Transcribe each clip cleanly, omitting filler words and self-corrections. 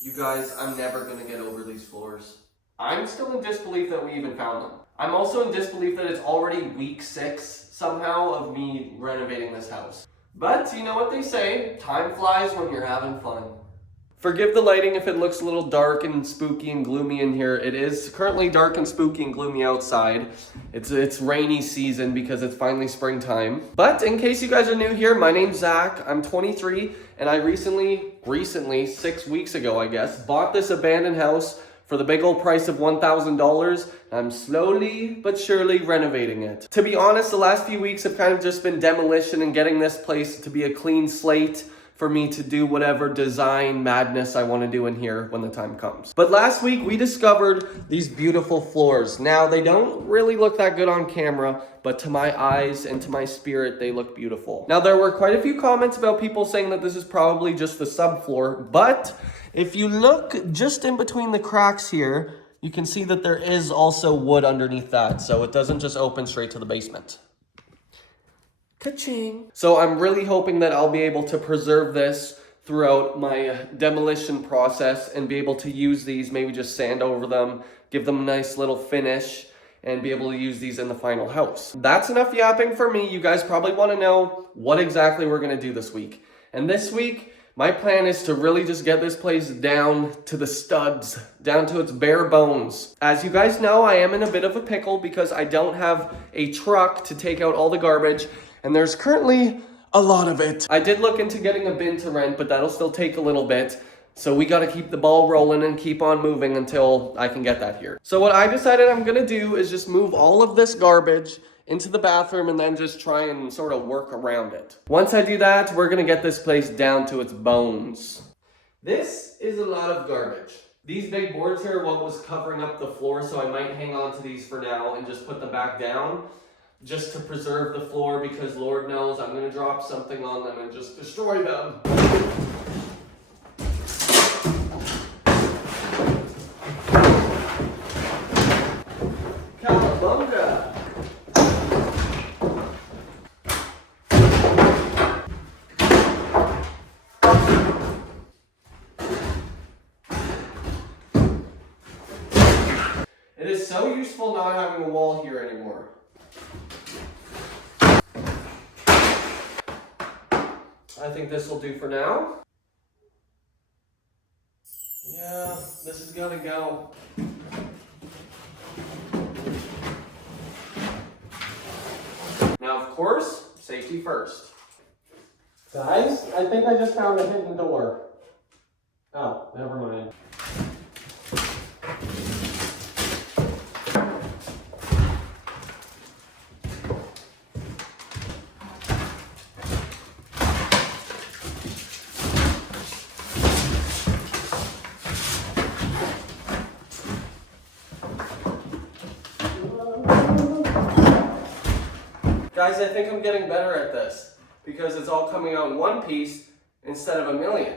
You guys, I'm never gonna get over these floors. I'm still in disbelief that we even found them. I'm also in disbelief that it's already week 6 somehow of me renovating this house. But you know what they say, time flies when you're having fun. Forgive the lighting if it looks a little dark and spooky and gloomy in here. It is currently dark and spooky and gloomy outside. It's rainy season because it's finally springtime. But in case you guys are new here, my name's Zach. I'm 23 and I recently, 6 weeks ago I guess, bought this abandoned house for the big old price of $1,000. I'm slowly but surely renovating it. To be honest, the last few weeks have kind of just been demolition and getting this place to be a clean slate for me to do whatever design madness I want to do in here when the time comes. But last week we discovered these beautiful floors. Now they don't really look that good on camera, but to my eyes and to my spirit, they look beautiful. Now there were quite a few comments about people saying that this is probably just the subfloor, but if you look just in between the cracks here, you can see that there is also wood underneath that, so it doesn't just open straight to the basement. Ka-ching. So I'm really hoping that I'll be able to preserve this throughout my demolition process and be able to use these, maybe just sand over them, give them a nice little finish, and be able to use these in the final house. That's enough yapping for me. You guys probably want to know what exactly we're going to do this week. And this week, my plan is to really just get this place down to the studs, down to its bare bones. As you guys know, I am in a bit of a pickle because I don't have a truck to take out all the garbage, and there's currently a lot of it. I did look into getting a bin to rent, but that'll still take a little bit. So we gotta keep the ball rolling and keep on moving until I can get that here. So what I decided I'm gonna do is just move all of this garbage into the bathroom and then just try and sort of work around it. Once I do that, we're gonna get this place down to its bones. This is a lot of garbage. These big boards here are what was covering up the floor, so I might hang on to these for now and just put them back down just to preserve the floor, because Lord knows I'm gonna drop something on them and just destroy them. Cowabunga! It is so useful not having a wall here anymore. I think this will do for now. Yeah, this is gonna go. Now, of course, safety first. Guys, I think I just found a hidden door. Oh, never mind. Guys, I think I'm getting better at this because it's all coming out in one piece instead of a million.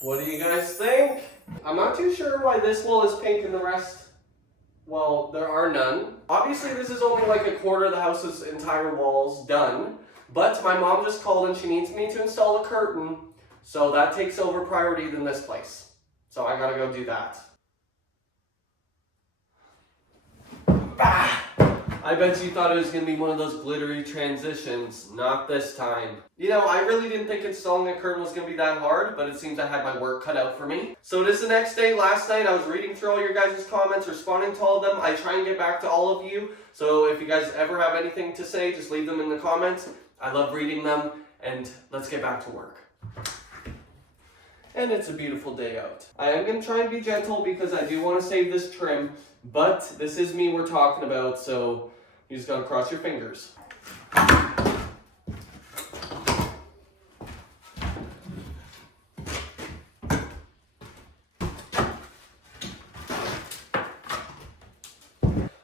What do you guys think? I'm not too sure why this wall is pink and the rest, well, there are none. Obviously, this is only like a quarter of the house's entire walls done, but my mom just called and she needs me to install a curtain, so that takes over priority than this place. So I gotta go do that. Bah! I bet you thought it was going to be one of those glittery transitions. Not this time. You know, I really didn't think installing a curtain was going to be that hard, but it seems I had my work cut out for me. So it is the next day. Last night I was reading through all your guys' comments, responding to all of them. I try and get back to all of you. So if you guys ever have anything to say, just leave them in the comments. I love reading them, and let's get back to work. and it's a beautiful day out. I am going to try and be gentle because I do want to save this trim, but this is me we're talking about, so you just got to cross your fingers.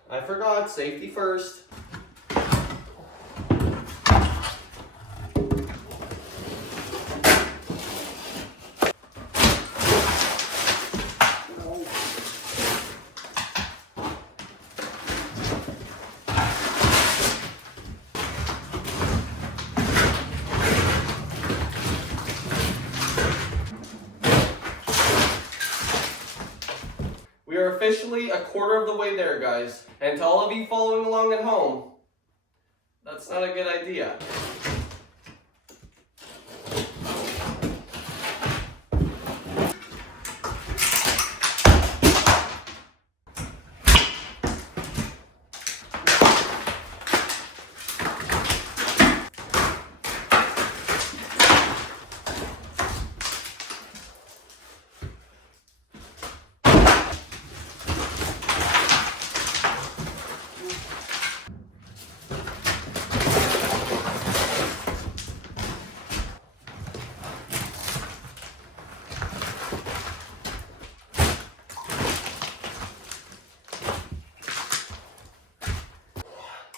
I forgot, safety first. We are officially a quarter of the way there, guys. And to all of you following along at home, that's not a good idea.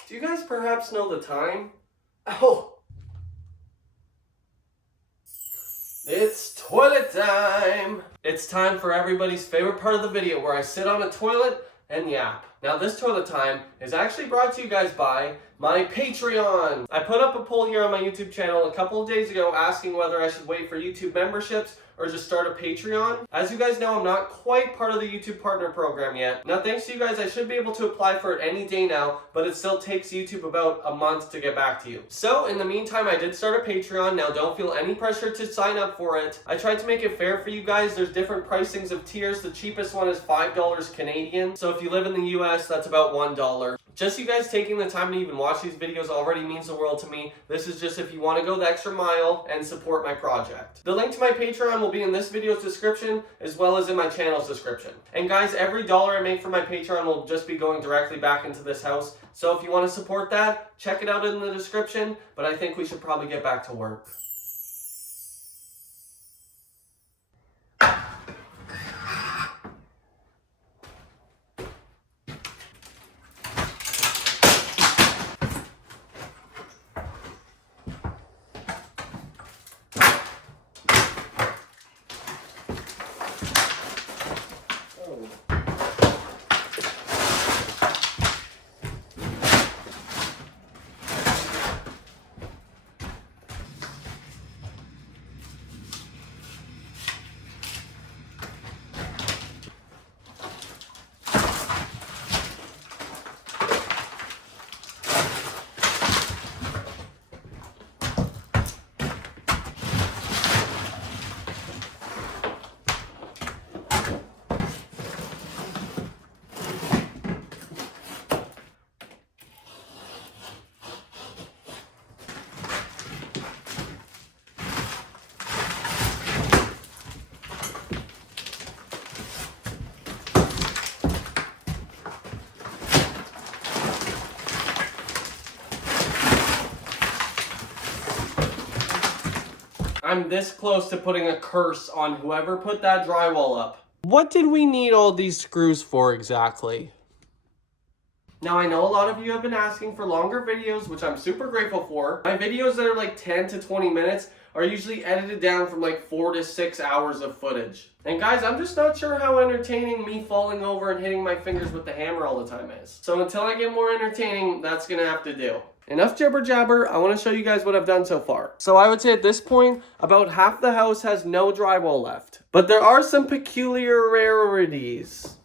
Do you guys perhaps know the time? Oh! It's toilet time! It's time for everybody's favorite part of the video where I sit on a toilet and yap. Now this toilet time is actually brought to you guys by my Patreon. I put up a poll here on my YouTube channel a couple of days ago asking whether I should wait for YouTube memberships or just start a Patreon. As you guys know, I'm not quite part of the YouTube Partner Program yet. Now, thanks to you guys, I should be able to apply for it any day now, but it still takes YouTube about a month to get back to you. So, in the meantime, I did start a Patreon. Now, don't feel any pressure to sign up for it. I tried to make it fair for you guys. There's different pricings of tiers. The cheapest one is $5 Canadian. So, if you live in the US, that's about $1. Just you guys taking the time to even watch these videos already means the world to me. This is just if you want to go the extra mile and support my project. The link to my Patreon will be in this video's description as well as in my channel's description. And guys, every dollar I make from my Patreon will just be going directly back into this house. So if you want to support that, check it out in the description. But I think we should probably get back to work. I'm this close to putting a curse on whoever put that drywall up. What did we need all these screws for exactly? Now, I know a lot of you have been asking for longer videos, which I'm super grateful for. My videos that are like 10 to 20 minutes are usually edited down from like 4 to 6 hours of footage. And guys, I'm just not sure how entertaining me falling over and hitting my fingers with the hammer all the time is. So until I get more entertaining, that's gonna have to do. Enough jibber jabber, I want to show you guys what I've done so far. So I would say at this point, about half the house has no drywall left. But there are some peculiarities.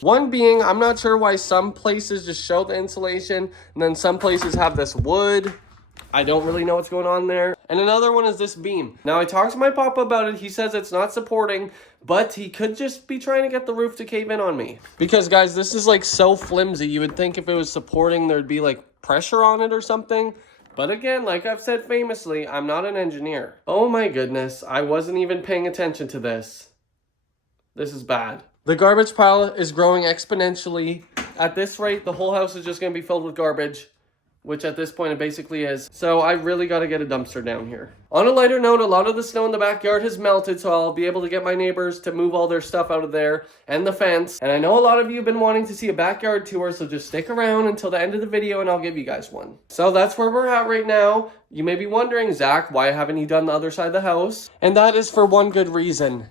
One being, I'm not sure why some places just show the insulation, and then some places have this wood. I don't really know what's going on there. And another one is this beam. Now, I talked to my papa about it. He says it's not supporting, but he could just be trying to get the roof to cave in on me. Because, guys, this is like so flimsy. You would think if it was supporting, there'd be like pressure on it or something. But again, like I've said famously, I'm not an engineer. Oh my goodness, I wasn't even paying attention to this. This is bad. The garbage pile is growing exponentially. At this rate, the whole house is just going to be filled with garbage, which at this point it basically is. So I really got to get a dumpster down here. On a lighter note, a lot of the snow in the backyard has melted, so I'll be able to get my neighbors to move all their stuff out of there and the fence. And I know a lot of you have been wanting to see a backyard tour, so just stick around until the end of the video and I'll give you guys one. So that's where we're at right now. You may be wondering, Zach, why haven't you done the other side of the house? And that is for one good reason.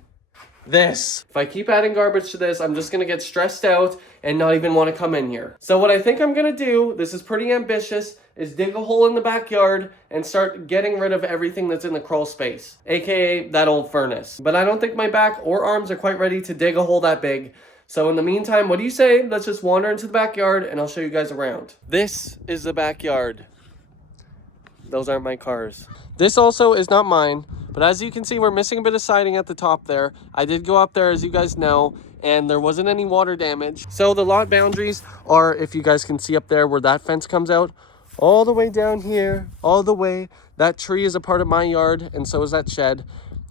This. If I keep adding garbage to this, I'm just going to get stressed out and not even want to come in here. So what I think I'm going to do, this is pretty ambitious, is dig a hole in the backyard and start getting rid of everything that's in the crawl space, aka that old furnace. But I don't think my back or arms are quite ready to dig a hole that big. So in the meantime, what do you say? Let's just wander into the backyard and I'll show you guys around. This is the backyard. Those aren't my cars. This also is not mine. But as you can see, we're missing a bit of siding at the top there. I did go up there, as you guys know, and there wasn't any water damage. So the lot boundaries are, if you guys can see up there where that fence comes out, all the way down here, all the way. That tree is a part of my yard, and so is that shed.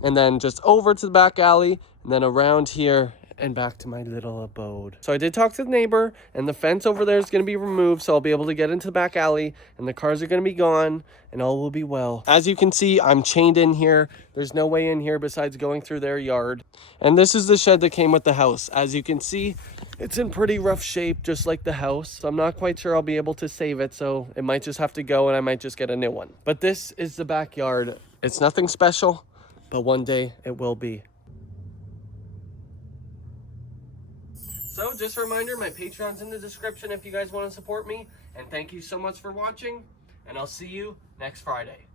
And then just over to the back alley, and then around here, and back to my little abode. So I did talk to the neighbor, and the fence over there is going to be removed, so I'll be able to get into the back alley, and the cars are going to be gone, and all will be well. As you can see, I'm chained in here. There's no way in here besides going through their yard. And this is the shed that came with the house. As you can see, it's in pretty rough shape, just like the house. So I'm not quite sure I'll be able to save it, so it might just have to go, and I might just get a new one. But this is the backyard. It's nothing special, but one day it will be. So just a reminder, my Patreon's in the description if you guys want to support me. And thank you so much for watching. And I'll see you next Friday.